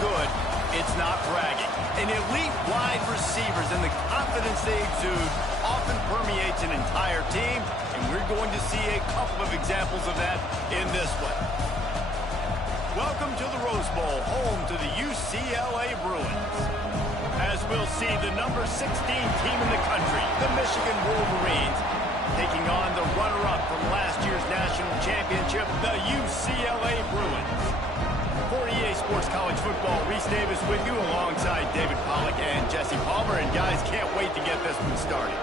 good, it's not bragging. And elite wide receivers and the confidence they exude often permeates an entire team, and we're going to see a couple of examples of that in this one. Welcome to the Rose Bowl, home to the UCLA Bruins. As we'll see, the number 16 team in the country, the Michigan Wolverines, taking on the runner-up from last year's national championship, the UCLA Bruins. For EA Sports College Football, Reese Davis with you alongside David Pollack and Jesse Palmer. And guys, can't wait to get this one started.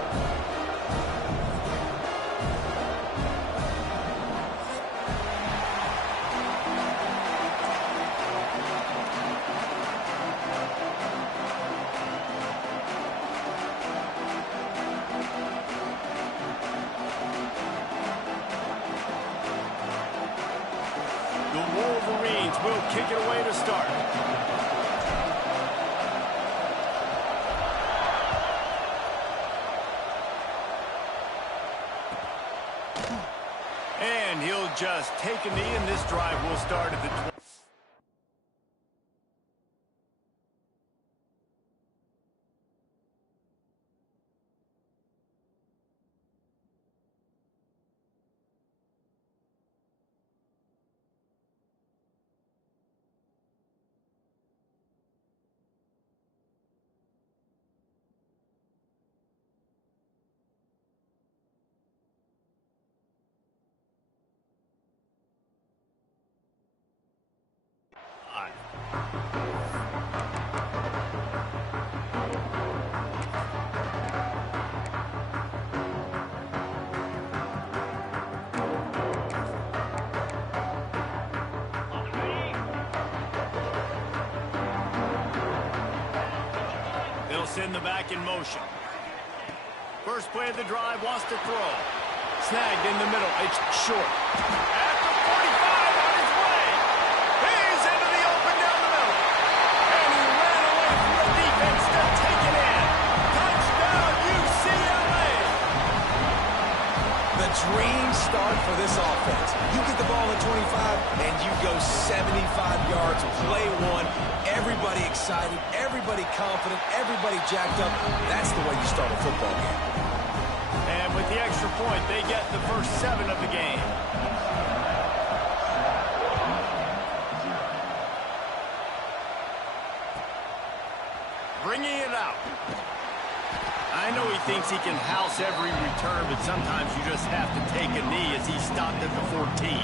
Will kick it away to start. And he'll just take a knee, and this drive will start at the 20. They'll send the back in motion. First play of the drive, wants to throw. Snagged in the middle. It's short. At the 45 on his way. He's into the open down the middle. And he ran away from the defense to take it in. Touchdown, UCLA. The dream start for this offense. You get the ball at 25 and you go 75 yards, play one. Everybody excited, everybody confident, everybody jacked up. That's the way you start a football game. And with the extra point, they get the first 7 of the game. Bringing it out. I know he thinks he can house every return, but sometimes you just have to take a knee as he stopped at the 14.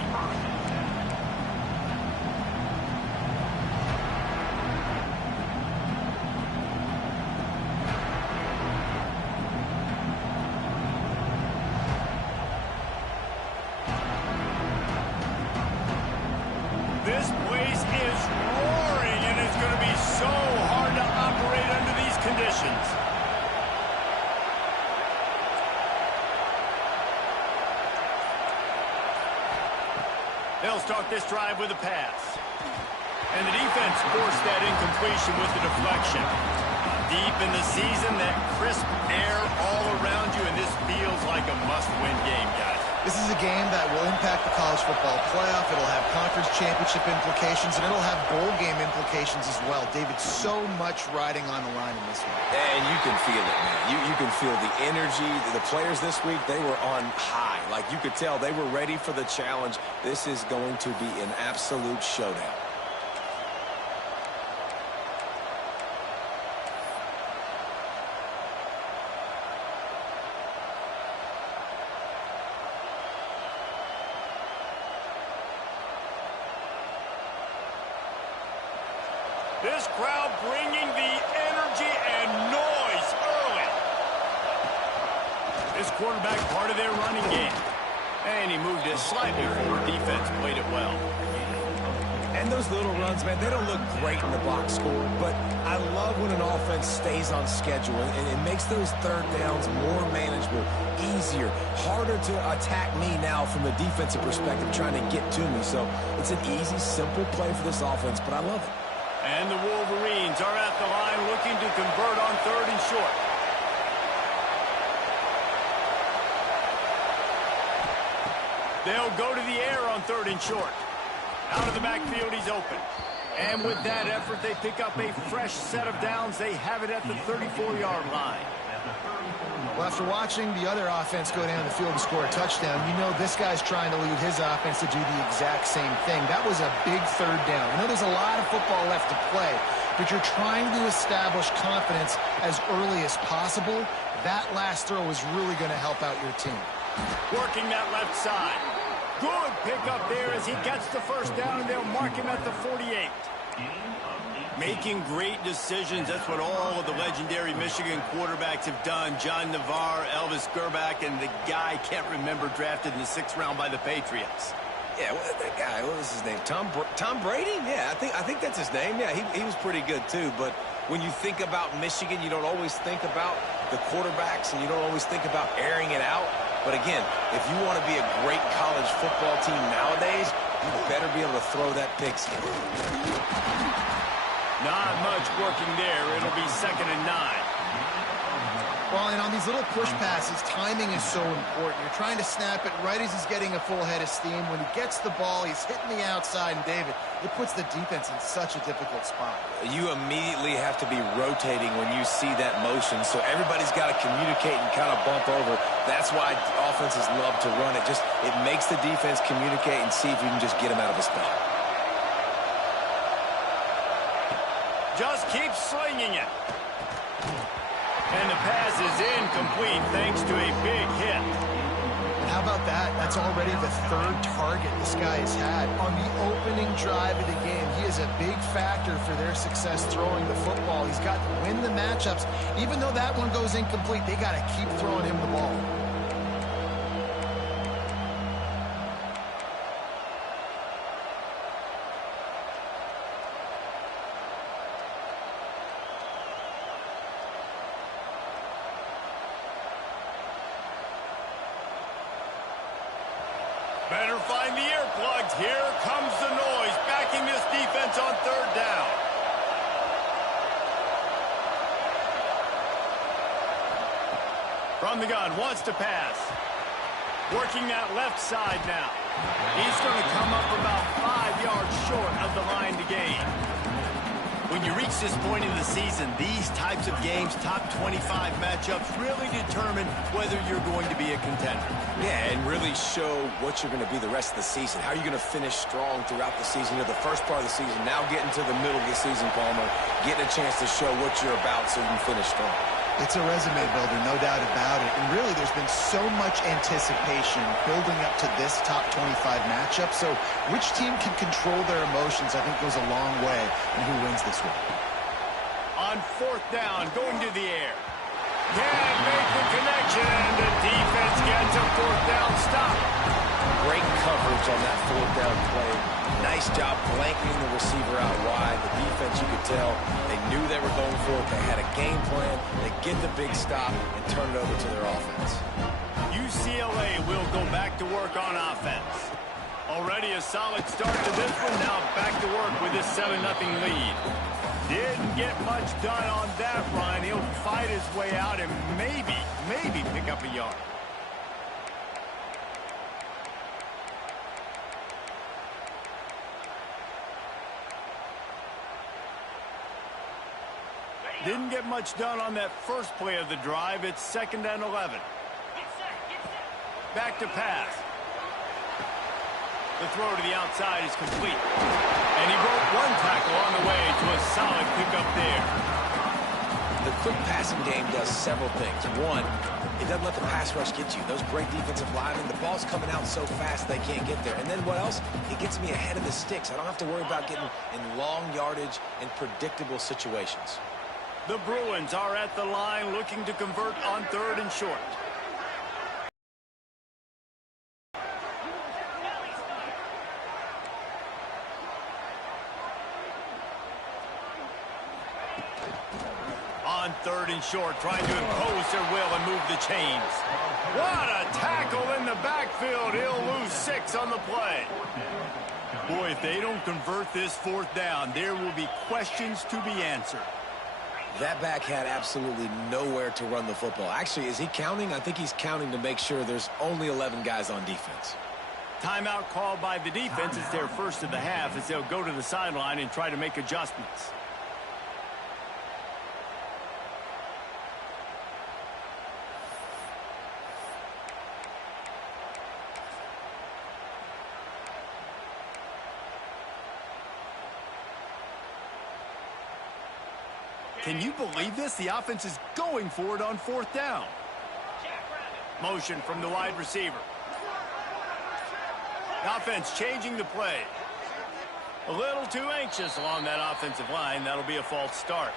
This place is roaring, and it's going to be so hard to operate under these conditions. They'll start this drive with a pass. And the defense forced that incompletion with the deflection. Deep in the season, that crisp air all around you, and this feels like a must-win game, guys. This is a game that will impact the college football playoff. It'll have conference championship implications, and it'll have bowl game implications as well. David, so much riding on the line in this one. And you can feel it, man. You can feel the energy. The players this week, they were on high. Like, you could tell they were ready for the challenge. This is going to be an absolute showdown. This crowd bringing the energy and noise early. This quarterback part of their running game. And he moved it slightly forward. Defense played it well. And those little runs, man, they don't look great in the box score, but I love when an offense stays on schedule, and it makes those third downs more manageable, easier, harder to attack me now from the defensive perspective trying to get to me. So it's an easy, simple play for this offense, but I love it. And the Wolverines are at the line looking to convert on 3rd and short. They'll go to the air on 3rd and short. Out of the backfield, he's open. And with that effort, they pick up a fresh set of downs. They have it at the 34-yard line. Well, after watching the other offense go down the field to score a touchdown, you know this guy's trying to lead his offense to do the exact same thing. That was a big third down. I know there's a lot of football left to play, but you're trying to establish confidence as early as possible. That last throw is really going to help out your team. Working that left side. Good pickup there as he gets the first down, and they'll mark him at the 48. Making great decisions. That's what all of the legendary Michigan quarterbacks have done. John Navarre, Elvis Gerbach, and the guy, can't remember, drafted in the 6th round by the Patriots. Yeah, that guy, what was his name? Tom Brady? Yeah, I think that's his name. Yeah, he was pretty good too. But when you think about Michigan, you don't always think about the quarterbacks, and you don't always think about airing it out. But again, if you want to be a great college football team nowadays, you better be able to throw that pigskin. Not much working there. It'll be 2nd and 9. Well, and on these little push passes, timing is so important. You're trying to snap it right as he's getting a full head of steam. When he gets the ball, he's hitting the outside, and David, it puts the defense in such a difficult spot. You immediately have to be rotating when you see that motion, so everybody's got to communicate and kind of bump over. That's why offenses love to run it. It makes the defense communicate and see if you can just get him out of a spot. Just keep slinging it. And the pass is incomplete thanks to a big hit. How about that? That's already the 3rd target this guy has had. On the opening drive of the game, he is a big factor for their success throwing the football. He's got to win the matchups. Even though that one goes incomplete, they got to keep throwing him the ball. Better find the earplugs. Here comes the noise, backing this defense on 3rd down. From the gun, wants to pass. Working that left side now. He's going to come up about 5 yards short of the line to gain. When you reach this point in the season, these types of games, top 25 matchups, really determine whether you're going to be a contender. Yeah, and really show what you're going to be the rest of the season. How are you going to finish strong throughout the season? The first part of the season, now getting to the middle of the season, Palmer, getting a chance to show what you're about so you can finish strong. It's a resume builder, no doubt about it. And really, there's been so much anticipation building up to this top 25 matchup. So which team can control their emotions, I think, goes a long way in who wins this one. On 4th down, going to the air. Can't make the connection, and the defense gets a 4th down stop. Great coverage on that 4th down play. Nice job blanketing the receiver out wide. The defense, you could tell, they knew they were going for it. They had a game plan. They get the big stop and turn it over to their offense. UCLA will go back to work on offense. Already a solid start to this one. Now back to work with this 7-0 lead. Didn't get much done on that run. He'll fight his way out and maybe pick up a yard. Didn't get much done on that first play of the drive. It's 2nd and 11. Back to pass. The throw to the outside is complete. And he broke one tackle on the way to a solid pickup there. The quick passing game does several things. One, it doesn't let the pass rush get you. Those great defensive linemen, the ball's coming out so fast they can't get there. And then what else? It gets me ahead of the sticks. I don't have to worry about getting in long yardage and predictable situations. The Bruins are at the line looking to convert on 3rd and short. On 3rd and short, trying to impose their will and move the chains. What a tackle in the backfield. He'll lose 6 on the play. Boy, if they don't convert this 4th down, there will be questions to be answered. That back had absolutely nowhere to run the football. Actually, is he counting? I think he's counting to make sure there's only 11 guys on defense. Timeout called by the defense. It's their first of the half as they'll go to the sideline and try to make adjustments. Can you believe this? The offense is going for it on fourth down. Motion from the wide receiver. The offense changing the play. A little too anxious along that offensive line. That'll be a false start.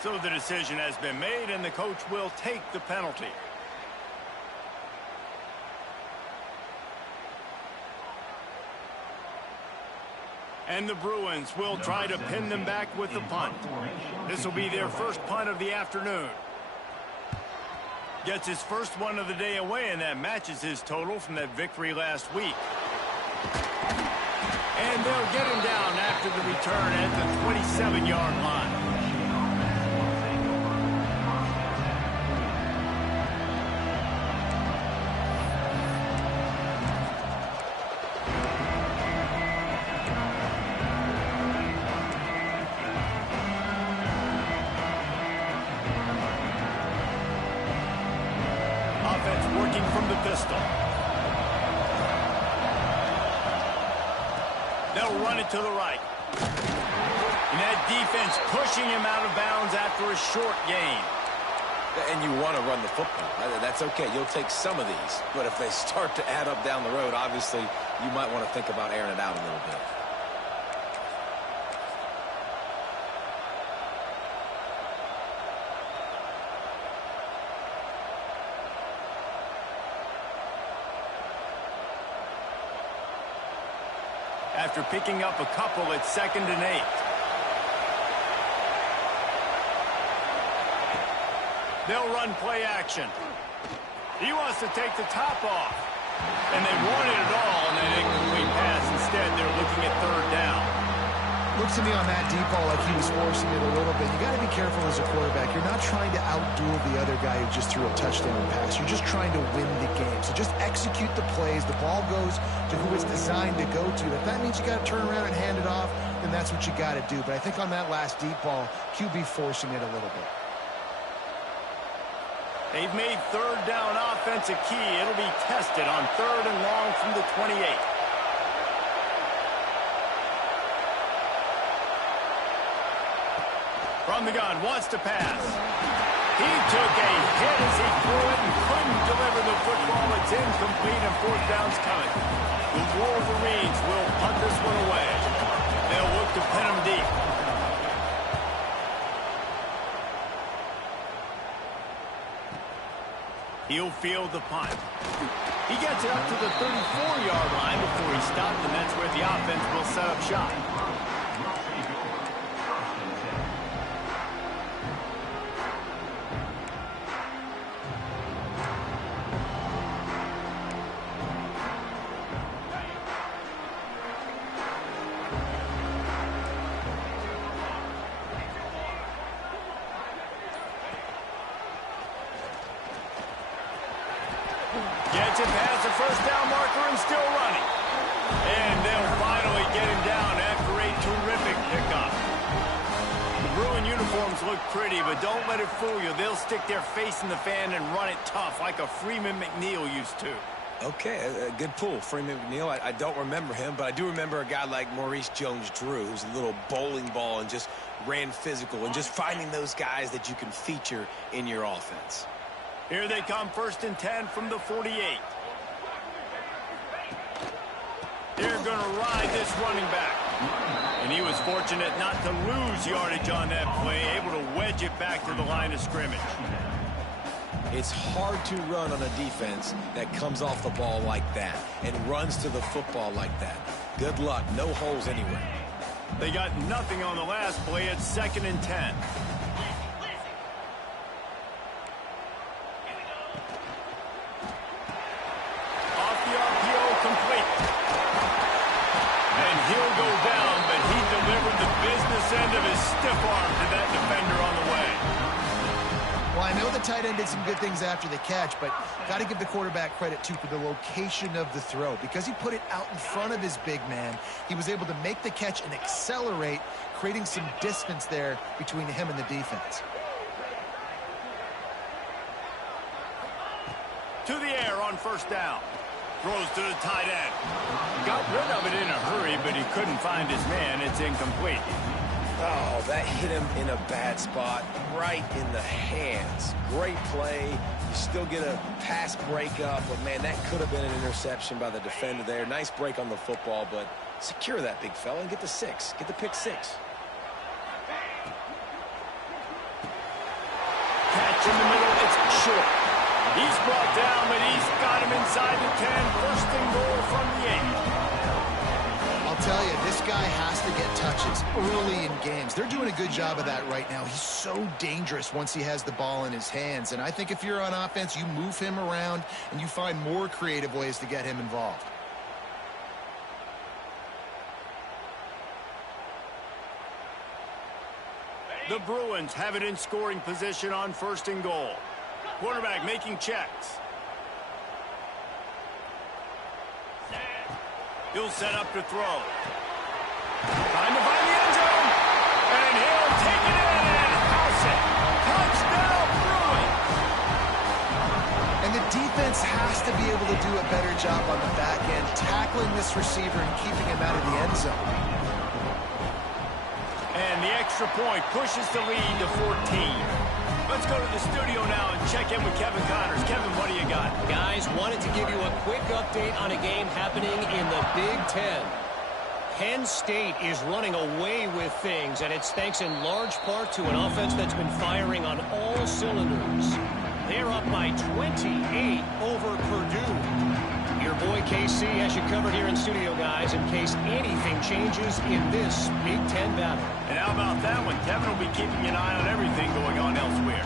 So the decision has been made, and the coach will take the penalty. And the Bruins will try to pin them back with the punt. This will be their first punt of the afternoon. Gets his first one of the day away, and that matches his total from that victory last week. And they'll get him down after the return at the 27-yard line. Working from the pistol. They'll run it to the right. And that defense pushing him out of bounds after a short gain. And you want to run the football. That's okay. You'll take some of these. But if they start to add up down the road, obviously, you might want to think about airing it out a little bit. After picking up a couple, it's 2nd and 8. They'll run play action. He wants to take the top off. And they wanted it all on that incomplete pass. Instead, they're looking at 3rd down. Looks to me on that deep ball like he was forcing it a little bit. You got to be careful as a quarterback. You're not trying to outduel the other guy who just threw a touchdown pass. You're just trying to win the game. So just execute the plays. The ball goes to who it's designed to go to. If that means you got to turn around and hand it off, then that's what you got to do. But I think on that last deep ball, QB forcing it a little bit. They've made 3rd down offense a key. It'll be tested on 3rd and long from the 28. From the gun, wants to pass. He took a hit as he threw it and couldn't deliver the football. It's incomplete and 4th down's coming. The Wolverines will punt this one away. They'll look to pin him deep. He'll field the punt. He gets it up to the 34-yard line before he stopped, and that's where the offense will set up shop. Gets it past the 1st down marker and still running. And they'll finally get him down after a terrific pickup. The Bruin uniforms look pretty, but don't let it fool you. They'll stick their face in the fan and run it tough like a Freeman McNeil used to. Okay, a good pull. Freeman McNeil, I don't remember him, but I do remember a guy like Maurice Jones-Drew, who's a little bowling ball and just ran physical, and just finding those guys that you can feature in your offense. Here they come, 1st and 10 from the 48. They're going to ride this running back. And he was fortunate not to lose yardage on that play, able to wedge it back to the line of scrimmage. It's hard to run on a defense that comes off the ball like that and runs to the football like that. Good luck. No holes anywhere. They got nothing on the last play. It's 2nd and 10. He'll go down, but he delivered the business end of his stiff arm to that defender on the way. Well, I know the tight end did some good things after the catch, but got to give the quarterback credit, too, for the location of the throw. Because he put it out in front of his big man, he was able to make the catch and accelerate, creating some distance there between him and the defense. To the air on first down. Throws to the tight end. Got rid of it in a hurry, but he couldn't find his man. It's incomplete. Oh, that hit him in a bad spot, right in the hands. Great play. You still get a pass breakup, but, man, that could have been an interception by the defender there. Nice break on the football, but secure that big fella and get the 6. Get the pick 6. Catch in the middle. It's short. He's brought down, but he's got him inside the 10. First and goal from the 8. I'll tell you, this guy has to get touches early in games. They're doing a good job of that right now. He's so dangerous once he has the ball in his hands. And I think if you're on offense, you move him around and you find more creative ways to get him involved. The Bruins have it in scoring position on first and goal. Quarterback making checks. He'll set up to throw. Trying to find the end zone. And he'll take it in and house it. Touchdown, Bruins. And the defense has to be able to do a better job on the back end, tackling this receiver and keeping him out of the end zone. And the extra point pushes the lead to 14. Let's go to the studio now and check in with Kevin Connors. Kevin, what do you got? Guys, wanted to give you a quick update on a game happening in the Big Ten. Penn State is running away with things, and it's thanks in large part to an offense that's been firing on all cylinders. They're up by 28 over Purdue. Your boy KC has you covered here in studio, guys, in case anything changes in this Big Ten battle. And how about that one? Kevin will be keeping an eye on everything going on elsewhere.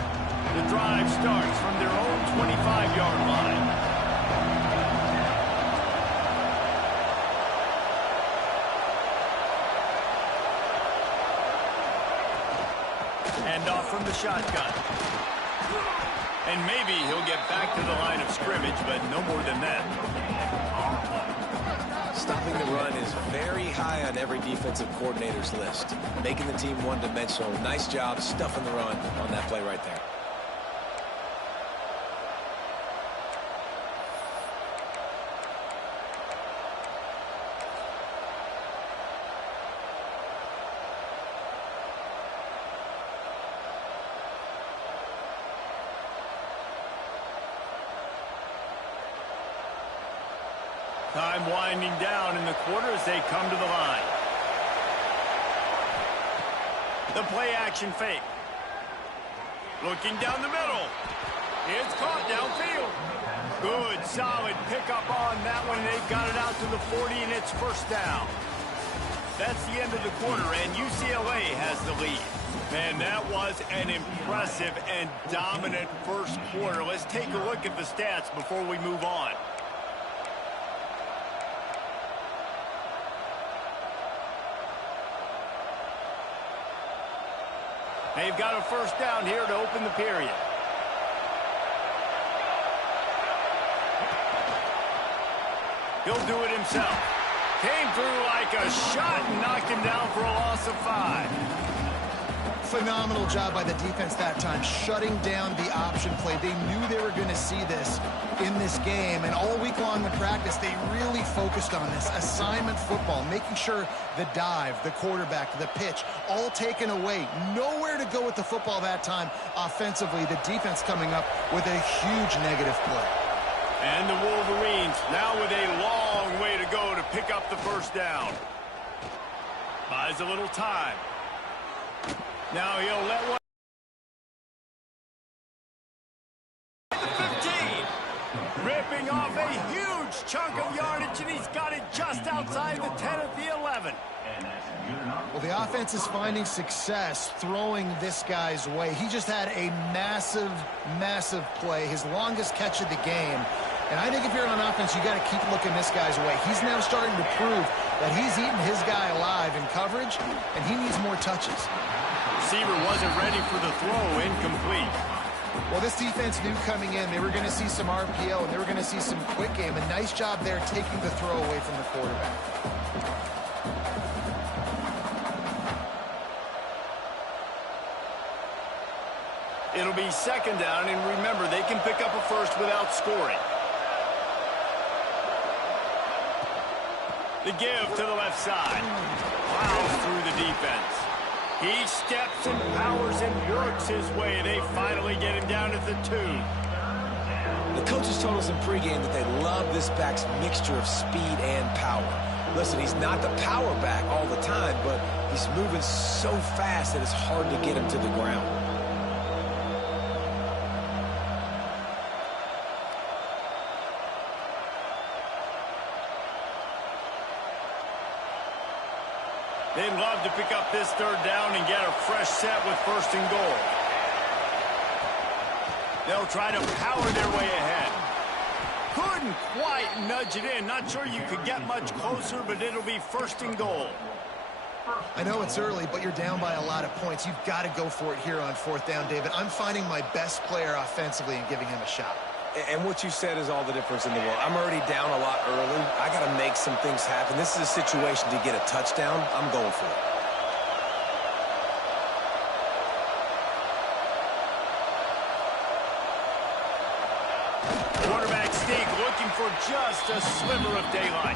The drive starts from their own 25-yard line. And off from the shotgun. And maybe he'll get back to the line of scrimmage, but no more than that. Stopping the run is very high on every defensive coordinator's list. Making the team one-dimensional. Nice job stuffing the run on that play right there. Time winding down in the quarter as they come to the line. The play action fake. Looking down the middle. It's caught downfield. Good, solid pickup on that one. They've got it out to the 40, and it's first down. That's the end of the quarter, and UCLA has the lead. Man, that was an impressive and dominant first quarter. Let's take a look at the stats before we move on. They've got a first down here to open the period. He'll do it himself. Came through like a shot and knocked him down for a loss of 5. Phenomenal job by the defense that time, shutting down the option play. They knew they were going to see this in this game, and all week long in practice, they really focused on this assignment football, making sure the dive, the quarterback, the pitch, all taken away. Nowhere to go with the football that time offensively. The defense coming up with a huge negative play. And the Wolverines now with a long way to go to pick up the first down. Buys a little time. Now he'll let one. The 15. Ripping off a huge chunk of yardage, and he's got it just outside the 10 at the 11. Well, the offense is finding success throwing this guy's way. He just had a massive, massive play, his longest catch of the game. And I think if you're on offense, you got to keep looking this guy's way. He's now starting to prove that he's eating his guy alive in coverage, and he needs more touches. Receiver wasn't ready for the throw, incomplete. Well, this defense knew coming in they were going to see some RPO and they were going to see some quick game. A nice job there taking the throw away from the quarterback. It'll be second down, and remember, they can pick up a first without scoring. The give to the left side. Plows through the defense. He steps and powers and works his way. They finally get him down at the 2. The coaches told us in pregame that they love this back's mixture of speed and power. Listen, he's not the power back all the time, but he's moving so fast that it's hard to get him to the ground. They'd love to pick up this third down and get a fresh set with first and goal. They'll try to power their way ahead. Couldn't quite nudge it in. Not sure you could get much closer, but it'll be first and goal. I know it's early, but you're down by a lot of points. You've got to go for it here on fourth down, David. I'm finding my best player offensively and giving him a shot. And what you said is all the difference in the world. I'm already down a lot early. I got to make some things happen. This is a situation to get a touchdown. I'm going for it. Quarterback sneak looking for just a sliver of daylight.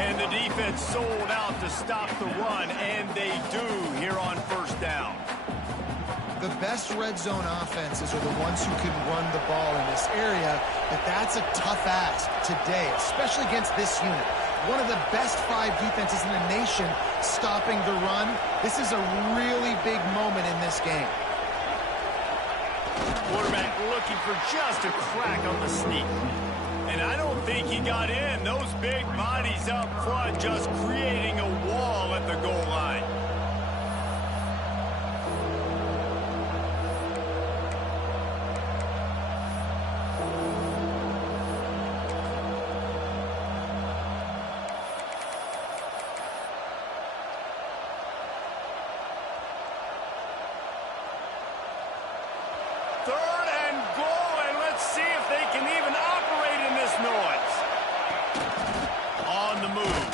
And the defense sold out to stop the run, and they do here on first down. The best red zone offenses are the ones who can run the ball in this area, but that's a tough ask today, especially against this unit. One of the best 5 defenses in the nation stopping the run. This is a really big moment in this game. Quarterback looking for just a crack on the sneak. And I don't think he got in. Those big bodies up front just creating a wall at the goal line. Third and goal, and let's see if they can even operate in this noise. On the move.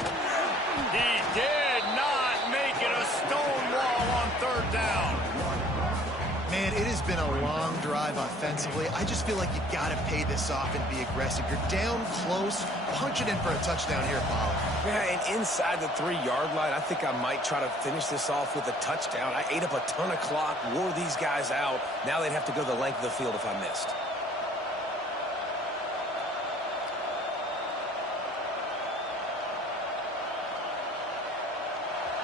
He did not make it a stone wall on third down. Man, it has been a long drive offensively. I just feel like you got to pay this off and be aggressive. You're down close. Punch it in for a touchdown here, Pollard. Yeah, and inside the 3-yard line, I think I might try to finish this off with a touchdown. I ate up a ton of clock, wore these guys out. Now they'd have to go the length of the field if I missed.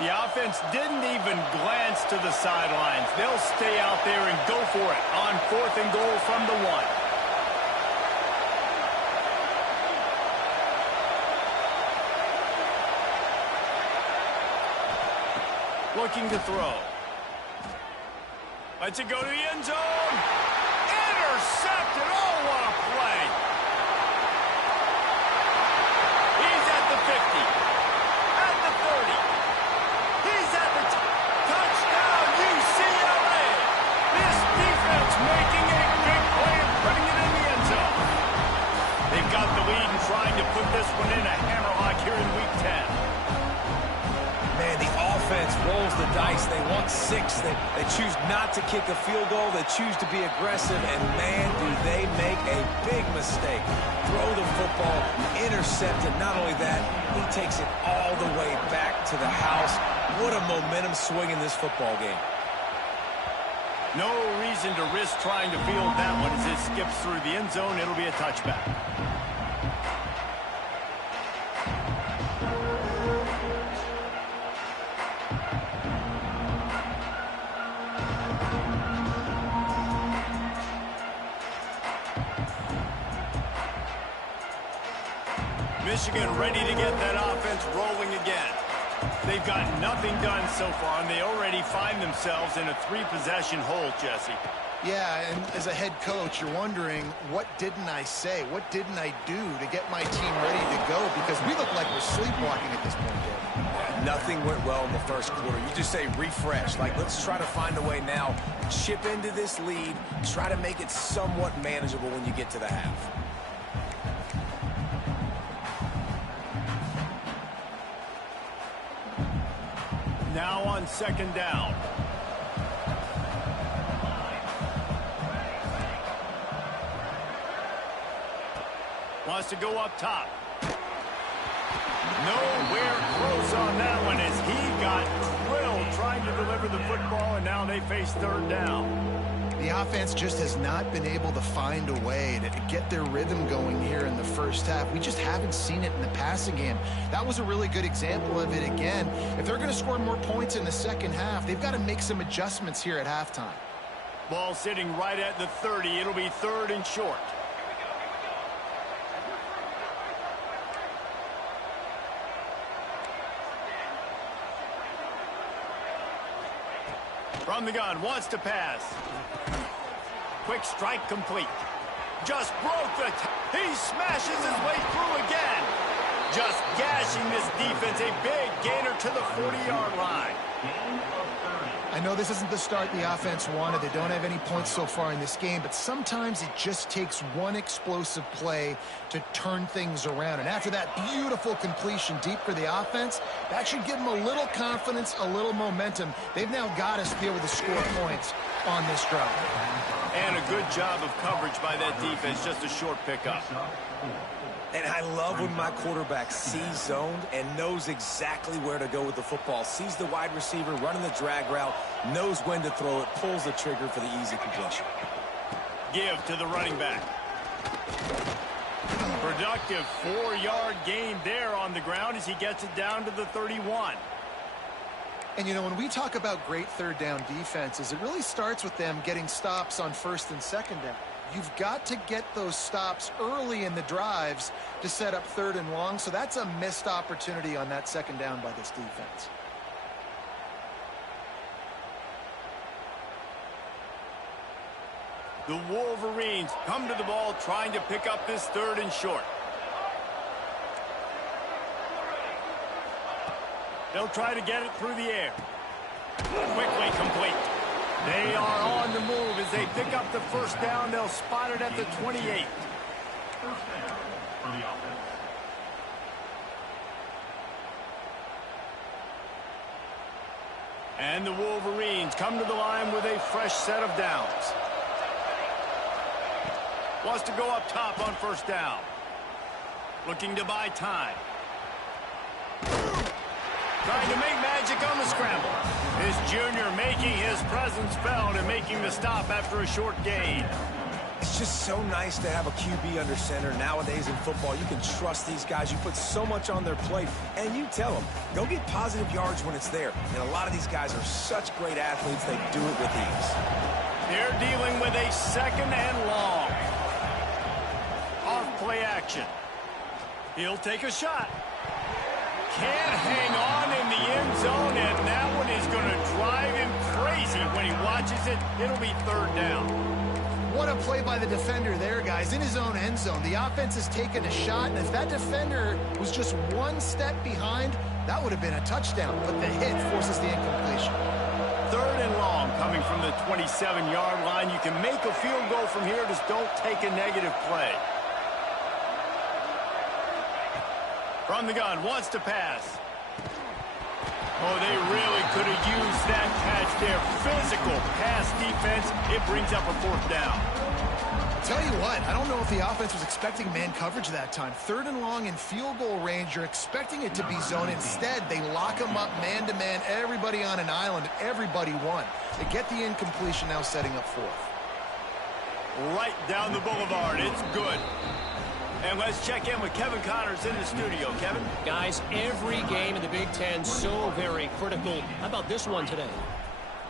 The offense didn't even glance to the sidelines. They'll stay out there and go for it on fourth and goal from the 1. Looking to throw. Lets it go to the end zone. Intercepted. Oh, what a play. He's at the 50. At the 30. He's at the touchdown, UCLA. This defense making a big play and putting it in the end zone. They've got the lead and trying to put this one in a hammerlock here in Week 10. Man, the offense rolls the dice. They want 6. They choose not to kick a field goal. They choose to be aggressive, and man, do they make a big mistake. Throw the football, intercept it. Not only that, he takes it all the way back to the house. What a momentum swing in this football game. No reason to risk trying to field that one as it skips through the end zone. It'll be a touchback. Michigan ready to get that offense rolling again. They've got nothing done so far, and they already find themselves in a 3-possession hole, Jesse. Yeah, and as a head coach, you're wondering, what didn't I say? What didn't I do to get my team ready to go? Because we look like we're sleepwalking at this point, Dave. Nothing went well in the first quarter. You just say refresh. Like, let's try to find a way now. Chip into this lead. Try to make it somewhat manageable when you get to the half. Now on second down. Wants to go up top. Nowhere close on that one as he got drilled trying to deliver the football, and now they face third down. The offense just has not been able to find a way to get their rhythm going here in the first half. We just haven't seen it in the passing game. That was a really good example of it again. If they're going to score more points in the second half, they've got to make some adjustments here at halftime. Ball sitting right at the 30. It'll be third and short. From the gun, wants to pass. Quick strike complete. Just broke the... He smashes his way through again. Just gashing this defense. A big gainer to the 40-yard line. I know this isn't the start the offense wanted. They don't have any points so far in this game, but sometimes it just takes one explosive play to turn things around. And after that beautiful completion deep for the offense, that should give them a little confidence, a little momentum. They've now got us to be able to score points on this drive. And a good job of coverage by that defense. Just a short pickup. And I love when my quarterback sees zoned and knows exactly where to go with the football. Sees the wide receiver running the drag route, knows when to throw it, pulls the trigger for the easy completion. Give to the running back. Productive 4-yard gain there on the ground as he gets it down to the 31. And, you know, when we talk about great third down defenses, it really starts with them getting stops on first and second down. You've got to get those stops early in the drives to set up third and long, so that's a missed opportunity on that second down by this defense. The Wolverines come to the ball trying to pick up this third and short. They'll try to get it through the air. Quickly complete. They are on the move as they pick up the first down. They'll spot it at the 28. And the Wolverines come to the line with a fresh set of downs. Wants to go up top on first down. Looking to buy time. Trying to make magic on the scramble. This junior making his presence felt and making the stop after a short gain. It's just so nice to have a QB under center. Nowadays in football, you can trust these guys. You put so much on their plate, and you tell them, go get positive yards when it's there. And a lot of these guys are such great athletes, they do it with ease. They're dealing with a second and long. Off play action. He'll take a shot. Can't hang on in the end zone, and that one is going to drive him crazy when he watches it. It'll be third down. What a play by the defender there, guys. In his own end zone, the offense has taken a shot, and if that defender was just one step behind, that would have been a touchdown, but the hit forces the incompletion. Third and long coming from the 27-yard line. You can make a field goal from here, just don't take a negative play. From the gun, wants to pass. Oh, they really could have used that catch there. Physical pass defense. It brings up a fourth down. Tell you what, I don't know if the offense was expecting man coverage that time. Third and long in field goal range, you're expecting it to be zone. Instead, they lock them up man-to-man, everybody on an island, everybody won. They get the incompletion, now setting up fourth. Right down the boulevard. It's good. And let's check in with Kevin Connors in the studio. Kevin? Guys, every game in the Big Ten so very critical. How about this one today?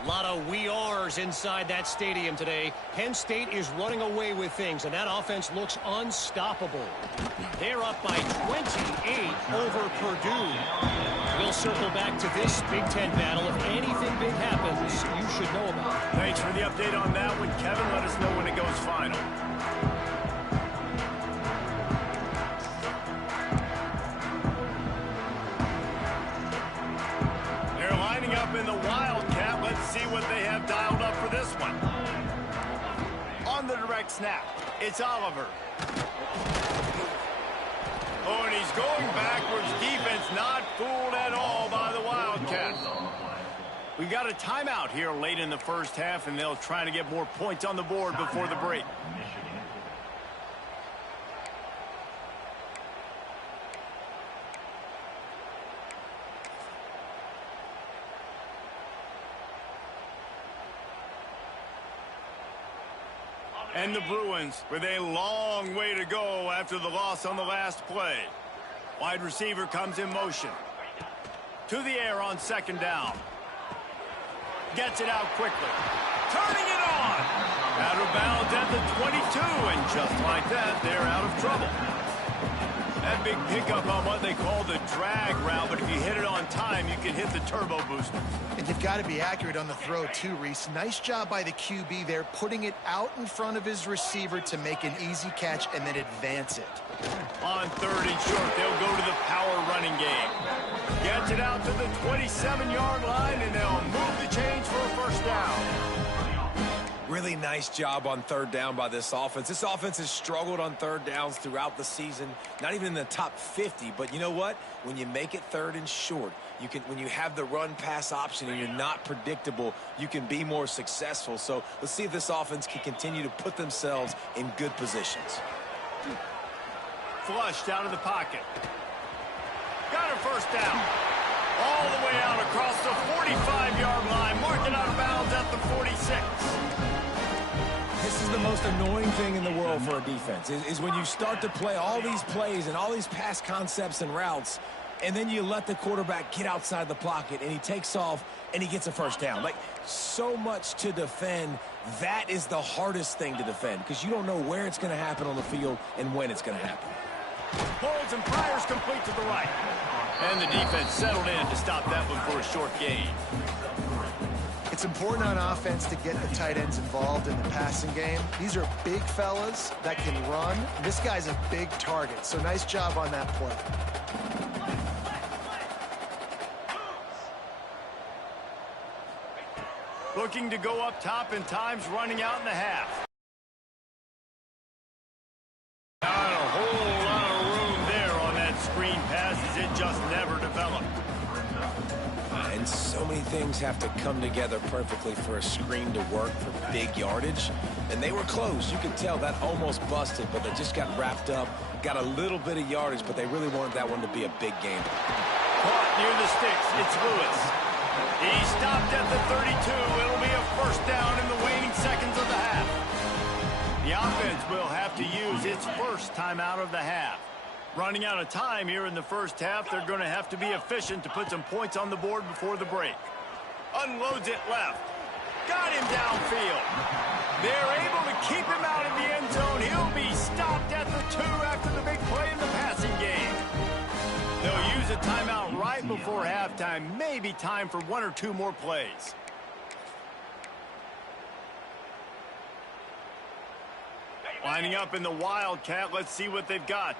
A lot of we are's inside that stadium today. Penn State is running away with things, and that offense looks unstoppable. They're up by 28 over Purdue. We'll circle back to this Big Ten battle. If anything big happens, you should know about it. Thanks for the update on that one, Kevin. Let us know when it goes final. dialed up for this one. On the direct snap, it's Oliver. Oh, and he's going backwards. Defense not fooled at all by the Wildcats. We got a timeout here late in the first half, and they'll try to get more points on the board before the break. And the Bruins with a long way to go after the loss on the last play. Wide receiver comes in motion. To the air on second down. Gets it out quickly. Turning it on. Out of bounds at the 22, and just like that, they're out of trouble. That big pickup on what they call the drag route, but if you hit it on time, you can hit the turbo booster. And you've got to be accurate on the throw, too, Reese. Nice job by the QB there, putting it out in front of his receiver to make an easy catch and then advance it. On third and short, they'll go to the power running game. Gets it out to the 27-yard line, and they'll move the chains for a first down. Really nice job on third down by this offense. This offense has struggled on third downs throughout the season, not even in the top 50. But you know what? When you make it third and short, when you have the run-pass option and you're not predictable, you can be more successful. So let's see if this offense can continue to put themselves in good positions. Flushed out of the pocket. Got a first down. All the way out across the 45-yard line. Marked out of bounds at the 46. This is the most annoying thing in the world for a defense, is when you start to play all these plays and all these pass concepts and routes, and then you let the quarterback get outside the pocket, and he takes off, and he gets a first down. Like, so much to defend. That is the hardest thing to defend, because you don't know where it's going to happen on the field and when it's going to happen. Holds and fires complete to the right. And the defense settled in to stop that one for a short gain. It's important on offense to get the tight ends involved in the passing game. These are big fellas that can run. This guy's a big target, so nice job on that play. Looking to go up top, and time's running out in the half. Not a whole lot of room there on that screen pass, as it just never developed. And so many things have to come together perfectly for a screen to work for big yardage. And they were close. You could tell that almost busted, but they just got wrapped up, got a little bit of yardage, but they really wanted that one to be a big game. Caught near the sticks. It's Lewis. He stopped at the 32. It'll be a first down in the waning seconds of the half. The offense will have to use its first timeout of the half. Running out of time here in the first half, they're going to have to be efficient to put some points on the board before the break. Unloads it left. Got him downfield. They're able to keep him out in the end zone. He'll be stopped at the 2 after the big play in the passing game. They'll use a timeout right before halftime. Maybe time for 1 or 2 more plays. Lining up in the Wildcat. Let's see what they've got.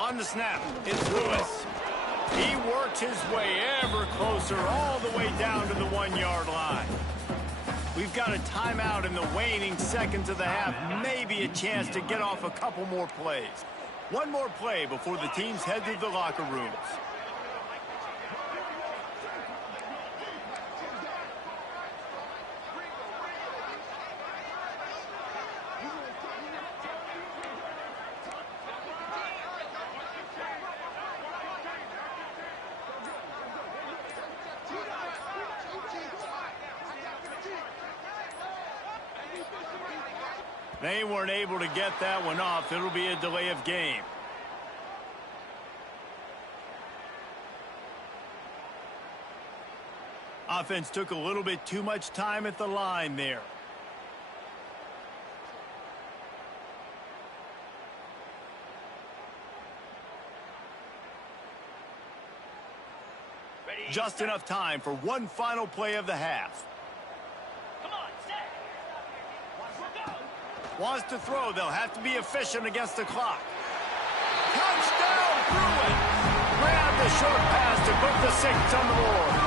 On the snap, it's Lewis. He works his way ever closer all the way down to the 1-yard line. We've got a timeout in the waning seconds of the half. Maybe a chance to get off a couple more plays. One more play before the teams head to the locker rooms. They weren't able to get that one off. It'll be a delay of game. Offense took a little bit too much time at the line there. Just enough time for one final play of the half. Wants to throw. They'll have to be efficient against the clock. Touchdown, Bruins! Grab the short pass to put the 6 on the board.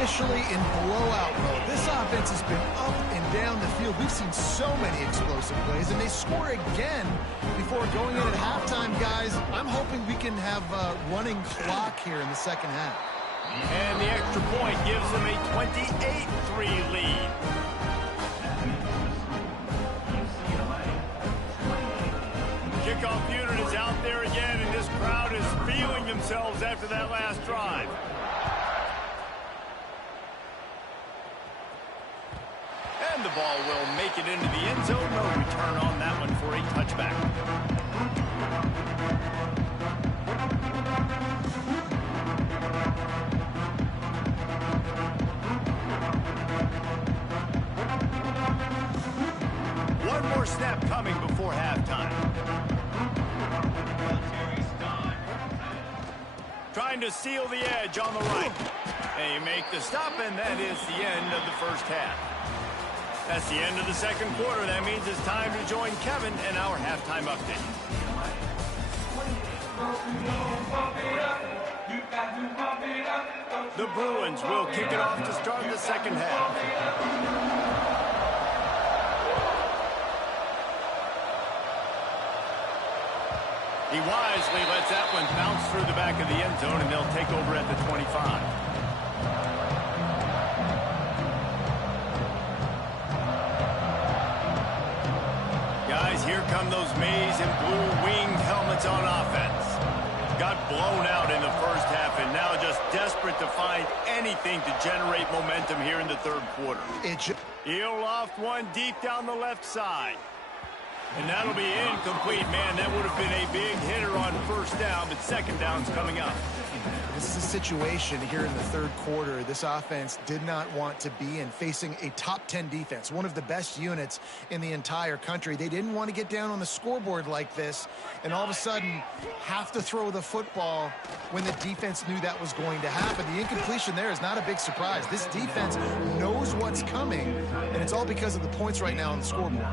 officially in blowout mode. This offense has been up and down the field. We've seen so many explosive plays, and they score again before going in at halftime, guys. I'm hoping we can have a running clock here in the second half. And the extra point gives them a 28-3 lead. Kickoff unit is out there again, and this crowd is feeling themselves after that last drive. And the ball will make it into the end zone. No return on that one for a touchback. One more snap coming before halftime. Trying to seal the edge on the right. They make the stop, and that is the end of the first half. That's the end of the second quarter. That means it's time to join Kevin and our halftime update. The Bruins will kick it off to start the second half. He wisely lets that one bounce through the back of the end zone, and they'll take over at the 25. Guys, here come those maize and blue winged helmets on offense. Got blown out in the first half, and now just desperate to find anything to generate momentum here in the third quarter. He'll loft one deep down the left side. And that'll be incomplete. Man, that would have been a big hitter on first down, but second down's coming up. This is a situation here in the third quarter this offense did not want to be in, facing a top 10 defense, one of the best units in the entire country. They didn't want to get down on the scoreboard like this, and all of a sudden have to throw the football when the defense knew that was going to happen. The incompletion there is not a big surprise. This defense knows what's coming, and it's all because of the points right now on the scoreboard.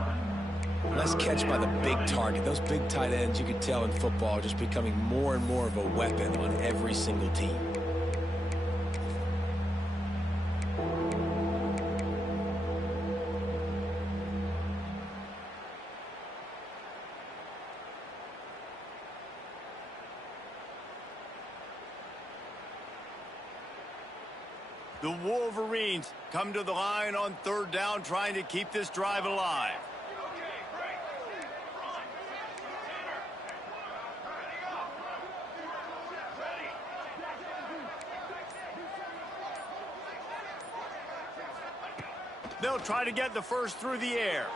Nice catch by the big target. Those big tight ends, you could tell in football, are just becoming more and more of a weapon on every single team. The Wolverines come to the line on third down, trying to keep this drive alive. They'll try to get the first through the air.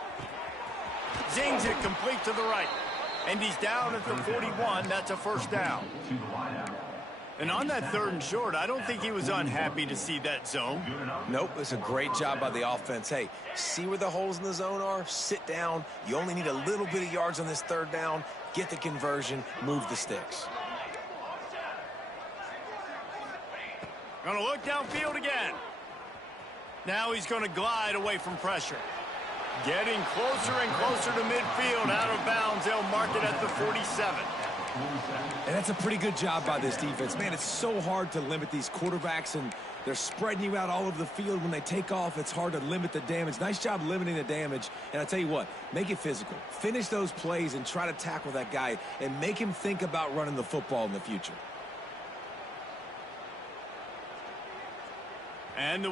Zings it complete to the right. And he's down at the 41. That's a first down. And on that third and short, I don't think he was unhappy to see that zone. Nope, it's a great job by the offense. Hey, see where the holes in the zone are? Sit down. You only need a little bit of yards on this third down. Get the conversion. Move the sticks. Going to look downfield again. Now he's going to glide away from pressure. Getting closer and closer to midfield. Out of bounds. They'll mark it at the 47. And that's a pretty good job by this defense. Man, it's so hard to limit these quarterbacks, and they're spreading you out all over the field. When they take off, it's hard to limit the damage. Nice job limiting the damage. And I tell you what, make it physical. Finish those plays and try to tackle that guy and make him think about running the football in the future. And the